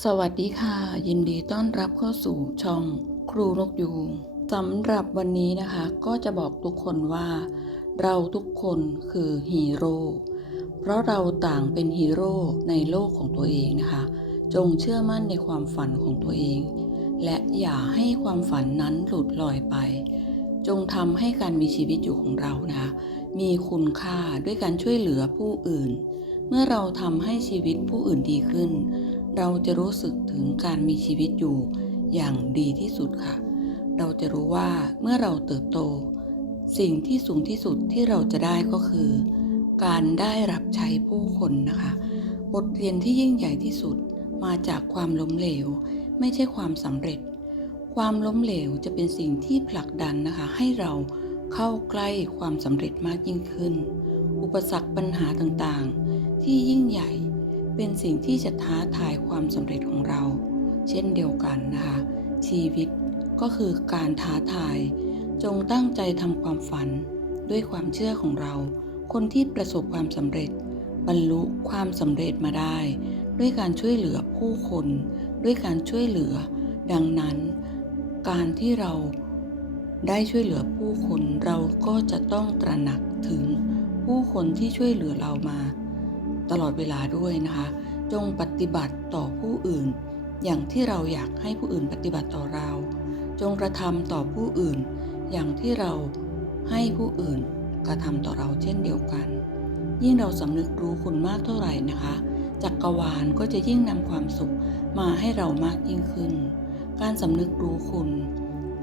สวัสดีค่ะ ยินดีต้อนรับเข้าสู่ช่องครูนกยูงสำหรับวันนี้นะคะก็จะบอกทุกคนว่า เราทุกคนคือฮีโร่เพราะเราต่างเป็นฮีโร่ในโลกของตัวเองนะคะ จงเชื่อมั่นในความฝันของตัวเอง และอย่าให้ความฝันนั้นหลุดลอยไป จงทำให้การมีชีวิตอยู่ของเรานะคะมีคุณค่าด้วยการช่วยเหลือผู้อื่น เมื่อเราทำให้ชีวิตผู้อื่นดีขึ้น เราจะรู้สึกถึงการมีชีวิตอยู่อย่างดีที่สุดค่ะ เราจะรู้ว่าเมื่อเราเติบโต สิ่งที่สูงที่สุดที่เราจะได้ก็คือ การได้รับใช้ผู้คนนะคะ บทเรียนที่ยิ่งใหญ่ที่สุดมาจากความล้มเหลว ไม่ใช่ความสำเร็จ ความล้มเหลวจะเป็นสิ่งที่ผลักดันนะคะ ให้เราเข้าใกล้ความสำเร็จมากยิ่งขึ้น อุปสรรคปัญหาต่างๆ ที่ย เป็นสิ่งที่จะท้าทายความสำเร็จของเรา เช่นเดียวกันนะคะชีวิตก็คือการท้าทาย จงตั้งใจทำความฝัน ด้วยความเชื่อของเรา คนที่ประสบความสำเร็จ บรรลุความสำเร็จมาได้ ด้วยการช่วยเหลือผู้คน ด้วยการช่วยเหลือ ดังนั้น การที่เราได้ช่วยเหลือผู้คนเราก็จะต้องตระหนักถึงผู้คนที่ช่วยเหลือเรามา ตลอดเวลาด้วยนะคะ จงปฏิบัติต่อผู้อื่น อย่างที่เราอยากให้ผู้อื่นปฏิบัติต่อเรา จงกระทำต่อผู้อื่น อย่างที่เราให้ผู้อื่นกระทำต่อเราเช่นเดียวกัน ยิ่งเราสำนึกรู้คุณมากเท่าไหร่นะคะจักรวาลก็จะยิ่งนำความสุขมาให้เรามากยิ่งขึ้น การสำนึกรู้คุณ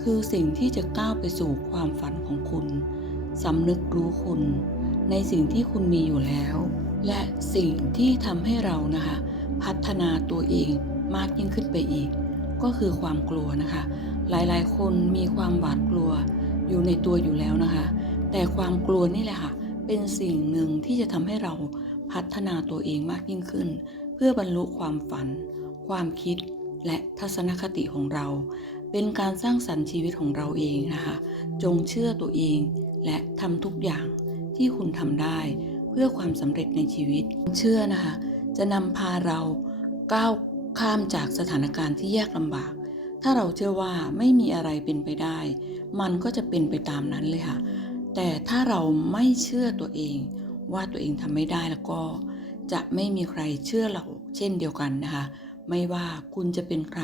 คือสิ่งที่จะก้าวไปสู่ความฝันของคุณสำนึกรู้คุณ ในสิ่งที่คุณมีอยู่แล้ว และสิ่งที่ทำให้เรานะคะ พัฒนาตัวเองมากยิ่งขึ้นไปอีก ก็คือความกลัวนะคะ หลายๆ คนมีความหวาดกลัวอยู่ในตัวอยู่แล้วนะคะ แต่ความกลัวนี่แหละค่ะ เป็นสิ่งหนึ่งที่จะทำให้เราพัฒนาตัวเองมากยิ่งขึ้น เพื่อบรรลุความฝัน ความคิดและทัศนคติของเรา เป็นการสร้างสรรค์ชีวิตของเราเองนะคะ จงเชื่อตัวเองและทำทุกอย่างที่คุณทำได้ พื่อความสำเร็จในชีวิต เชื่อนะคะ จะนำพาเราก้าวข้ามจากสถานการณ์ที่ยากลำบาก ถ้าเราเชื่อว่าไม่มีอะไรเป็นไปได้ มันก็จะเป็นไปตามนั้นเลยค่ะ แต่ถ้าเราไม่เชื่อตัวเอง ว่าตัวเองทำไม่ได้แล้วก็ จะไม่มีใครเชื่อเราเช่นเดียวกันนะคะ ไม่ว่าคุณจะเป็นใคร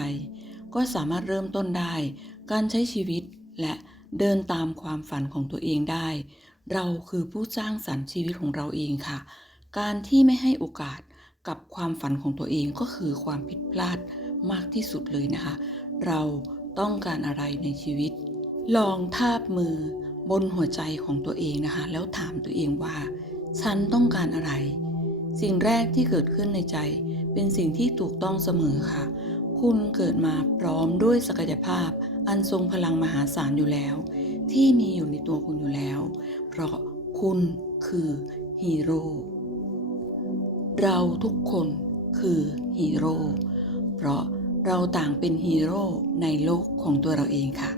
ก็สามารถเริ่มต้นได้ การใช้ชีวิตและเดินตามความฝันของตัวเองได้ เราคือผู้สร้างสรรค์ชีวิตของเราเองค่ะ การที่ไม่ให้โอกาสกับความฝันของตัวเองก็คือความผิดพลาดมากที่สุดเลยนะคะ เราต้องการอะไรในชีวิต ลองทาบมือบนหัวใจของตัวเองนะคะ แล้วถามตัวเองว่า ฉันต้องการอะไร สิ่งแรกที่เกิดขึ้นในใจ เป็นสิ่งที่ถูกต้องเสมอค่ะ คุณเกิดมาพร้อมด้วยศักยภาพ อันทรงพลังมหาศาลอยู่แล้ว ที่มีอยู่ในตัวคุณอยู่แล้ว เพราะคุณคือฮีโร่เราทุกคนคือฮีโร่เพราะเราต่างเป็นฮีโร่ในโลกของตัวเราเองค่ะ